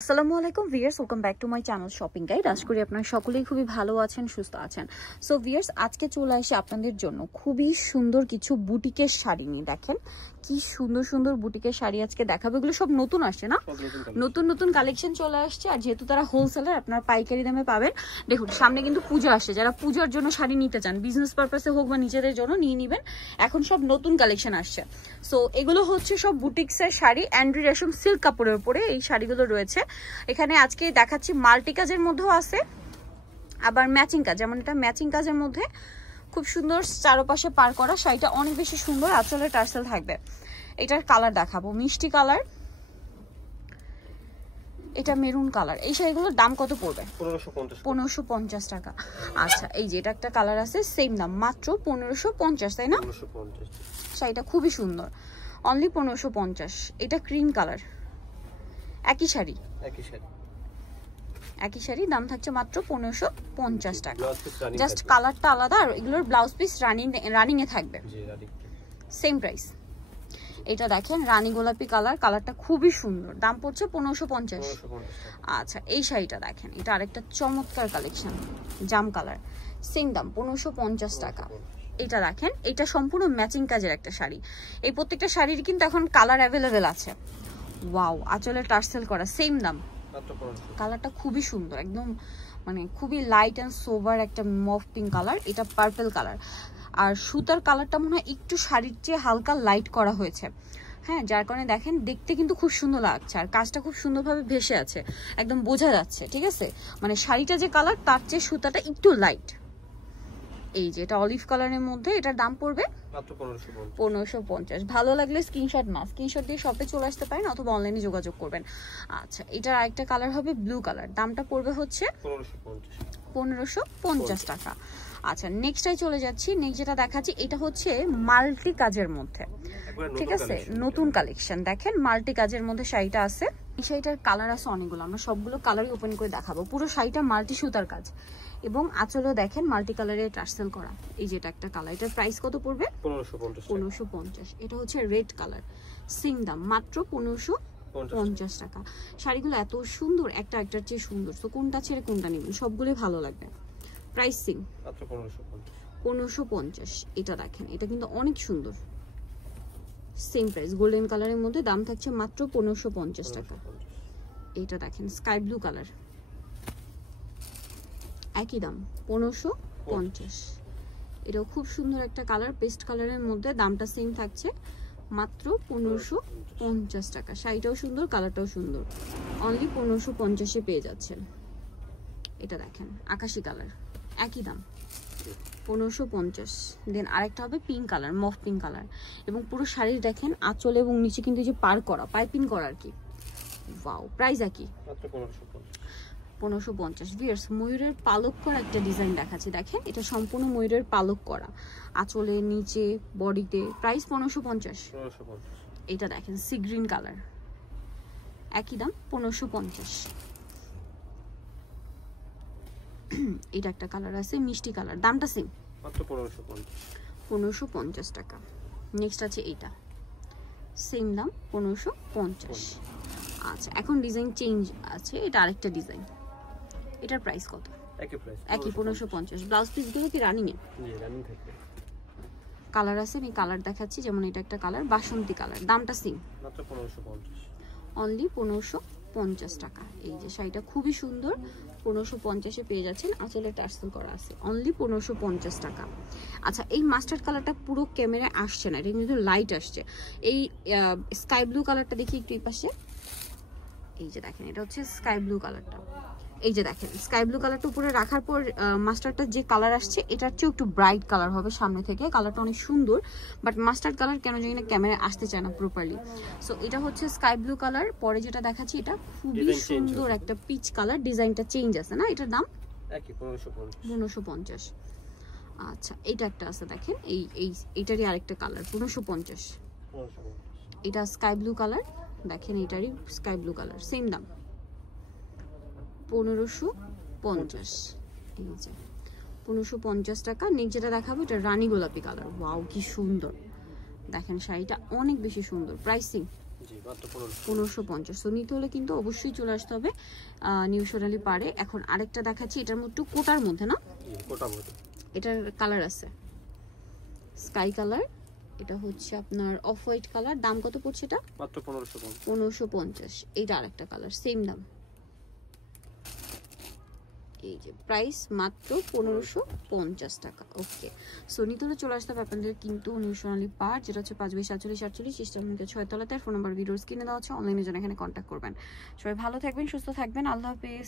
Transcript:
আসসালামু আলাইকুম viewers, welcome back to my channel shopping guide. আশা করি আপনারা সকলেই খুবই ভালো আছেন, সুস্থ আছেন। সো ভিউয়ার্স, আজকে চলে আসি আপনাদের জন্য খুবই সুন্দর কিছু বুটিকের শাড়ি নিয়ে। দেখেন কি সুন্দর সুন্দর বুটিকের শাড়ি আজকে দেখাবো। এগুলো সব নতুন আসছে না, নতুন নতুন কালেকশন চলে আসছে। আর যেহেতু তারা হোলসেলার, আপনারা পাইকারি দামে পাবেন। দেখুন সামনে কিন্তু পূজা আসছে, যারা পূজার জন্য শাড়ি নিতে চান, বিজনেস পারপাসে হোক বা নিজেদের জন্য নিয়ে নেবেন। এখন সব নতুন কালেকশন আসছে। সো এগুলো হচ্ছে সব বুটিক্সের শাড়ি, অ্যান্ড্রি রেশম সিল্ক কাপড়ের উপরে এই শাড়িগুলো রয়েছে। এখানে আজকে দেখাচ্ছি মাল্টি কাজের মধ্যেও আছে, আবার ম্যাচিং কাজ। যেমন এটা ম্যাচিং কাজের মধ্যে খুব সুন্দর চারপাশে পার করা শাড়িটা অনেক বেশি সুন্দর। আঁচলে টার্সেল থাকবে। এটার কালার দেখাবো, মিষ্টি কালার, এটা মেরুন কালার। এই শাড়িগুলোর দাম কত পড়বে? 1550 টাকা। আচ্ছা, এই যে এটা একটা কালার আছে, সেম দাম, মাত্র 1550, তাই না? শাড়িটা খুবই সুন্দর, অনলি 1550। এটা ক্রিম কালার, একই শাড়ি, দাম থাকছে মাত্র 1550 টাকা। জাস্ট কালারটা আলাদা, আর এগুলোর ব্লাউজ পিস রানিং এ থাকবে, সেম প্রাইস। এটা দেখেন রানী গোলাপি কালার, কালারটা খুবই সুন্দর, দাম পড়ছে 1550। আচ্ছা, এই শাড়িটা দেখেন, এটা আরেকটা চমৎকার কালেকশন, জাম কালার, সেম দাম 1550 টাকা। এটা দেখেন, এটা সম্পূর্ণ ম্যাচিং কাজের একটা শাড়ি। এই প্রত্যেকটা শাড়ির কিন্তু এখন কালার অ্যাভেলেবেল আছে। ওয়াও, আঁচলে টার্সেল করা, সেম দাম। কালারটা খুবই সুন্দর, একদম মানে খুবই লাইট অ্যান্ড সোভার একটা মভ পিঙ্ক কালার। এটা পার্পল কালার, আর সুতার কালারটা মনে হয় একটু শাড়ির চেয়ে হালকা লাইট করা হয়েছে। হ্যাঁ, যার কারণে দেখেন দেখতে কিন্তু খুব সুন্দর লাগছে, আর কাজটা খুব সুন্দরভাবে ভেসে আছে, একদম বোঝা যাচ্ছে। ঠিক আছে, মানে শাড়িটা যে কালার তার চেয়ে সুতাটা একটু লাইট। এই যে এটা অলিভ কালারের মধ্যে, এটার দাম পড়বে 1550। ভালো লাগলে স্ক্রিনশট দিয়ে শপে চলে আসতে পারেন, অথবা অনলাইনে যোগাযোগ করবেন। আচ্ছা, এটার আরেকটা কালার হবে ব্লু কালার, দামটা পড়বে হচ্ছে 1550 টাকা। আচ্ছা, নেক্সটটাই চলে যাচ্ছি। নেক্সট যেটা দেখাচ্ছি, এটা হচ্ছে মাল্টি কাজের মধ্যে, ঠিক আছে, নতুন কালেকশন। দেখেন মাল্টি কাজের মধ্যে শাড়িটা আছে। এই শাড়িটার কালার আছে অনেকগুলো, আমরা সবগুলো কালারই ওপেন করে দেখাবো। পুরো শাড়িটা মাল্টি সুতার কাজ, এবং আঁচলেও দেখেন মাল্টি কালারের টার্সেল করা। এই যেটা একটা কালার, এটার প্রাইস কত পড়বে? 1550। এটা হচ্ছে রেড কালার, সেম দাম, মাত্র 1550 টাকা। শাড়িগুলো এত সুন্দর, একটা একটার চেয়ে সুন্দর, তো কোনটা ছেড়ে কোনটা নেবেন, সবগুলোই ভালো লাগবে। প্রাইস সিং 1550। এটা দেখেন, এটা কিন্তু অনেক সুন্দর, সেম প্রাইস, গোল্ডেন কালারের মধ্যে, দাম থাকছে মাত্র 1550 টাকা। এটা দেখেন স্কাই ব্লু কালার, একই দাম 1550। এটাও খুব সুন্দর একটা কালার, পেস্ট কালারের মধ্যে, দামটা সেম থাকছে মাত্র 1550 টাকা। শাড়িটাও সুন্দর, কালারটাও সুন্দর, অনলি 1550-এ পেয়ে যাচ্ছেন। এটা দেখেন আকাশি কালার, একই দাম 1550। দেন আরেকটা হবে পিঙ্ক কালার, মফ পিঙ্ক কালার, এবং পুরো শাড়ির দেখেন আঁচল এবং নিচে কিন্তু যে পার করা, পাইপিং করা আর কি। ওয়াও, প্রাইস একই, 1550। ভিউয়ার্স, ময়ূরের পালক করা একটা ডিজাইন দেখাচ্ছে। দেখেন এটা সম্পূর্ণ ময়ূরের পালক করা, আঁচলে নিচে বডিতে, প্রাইস 1550। এটা দেখেন সি গ্রিন কালার, একই দাম 1550। এটা একটা কালার আছে মিষ্টি কালার, দামটা সেম, মাত্র 1550 টাকা। নেক্সট আছে এইটা, সেম দাম 1550। আচ্ছা, এখন ডিজাইন চেঞ্জ আছে, এটা আরেকটা ডিজাইন। এটার প্রাইস কত? একই 1550। ব্লাউজ পিসগুলো কি রানিং এ? রানিং থাকবে। কালার আছে, আমি কালার দেখাচ্ছি। যেমন এটা একটা কালার বাসন্তী কালার, দামটা সেম, মাত্র 1550, অনলি 1550 টাকা। এই যে শাড়িটা খুবই সুন্দর, 1550-এ পেয়ে যাচ্ছেন, আঁচলে টার্সেল করা আছে, অনলি 1550 টাকা। আচ্ছা, এই মাস্টার্ড কালারটা পুরো ক্যামেরায় আসছে না, এটা কিন্তু লাইট আসছে। এই স্কাই ব্লু কালারটা দেখি একটু এই পাশে। এই যে দেখেন, এটা হচ্ছে স্কাই ব্লু কালারটা। এই যে দেখেন স্কাই ব্লু কালারটা উপরে রাখার পর মাস্টার্ডটা যে কালার আসছে, এটার চেয়ে একটু ব্রাইট কালার হবে সামনে থেকে। কালারটা অনেক সুন্দর, বাট মাস্টার্ড কালার কেন জানি না ক্যামেরায় আসতে চায় না প্রপারলি। সো এটা হচ্ছে স্কাই ব্লু কালার। পরে যেটা দেখাচ্ছি, এটা খুবই সুন্দর একটা পিচ কালার, ডিজাইনটা চেঞ্জ আছে না, এটার দাম 1550। আচ্ছা, এইটা একটা আছে দেখেন, এইটারই আরেকটা কালার 1550। এটা স্কাই ব্লু কালার, দেখেন এটারই স্কাই ব্লু কালার, সেম দাম 1550। এই যে 1550 টাকা। নেক্সট যেটা দেখাবো, এটা রানী গোলাপি কালার। ওয়াও, কি সুন্দর, দেখেন শাড়িটা অনেক বেশি সুন্দর। প্রাইসিং জি মাত্র 1550। সো নিতে হলে কিন্তু অবশ্যই চলে আসতে হবে নিউ সোনালী পারে। এখন আরেকটা দেখাচ্ছি, এটার মধ্যে কোটার মধ্যে না, কোটার মধ্যে এটার কালার আছে স্কাই কালার, এটা হচ্ছে আপনার অফ হোয়াইট কালার। দাম কত পড়ছে এটা? মাত্র 1550। এইটা আরেকটা কালার, সেম দাম। এই যে প্রাইস মাত্র 1550 টাকা। ওকে, সো নিতলে চলে আসতে হবে আপনাদের কিন্তু নিউ সোনালী পার, যেটা হচ্ছে 5/47/48 সিস্টেম 6 তলাতে। ফোন নাম্বার ভিডিওস কিনে দেওয়া হচ্ছে, অনলাইনে জন্য এখানে কন্ট্যাক্ট করবেন। সবাই ভালো থাকবেন, সুস্থ থাকবেন, আল্লাহ হাফেজ।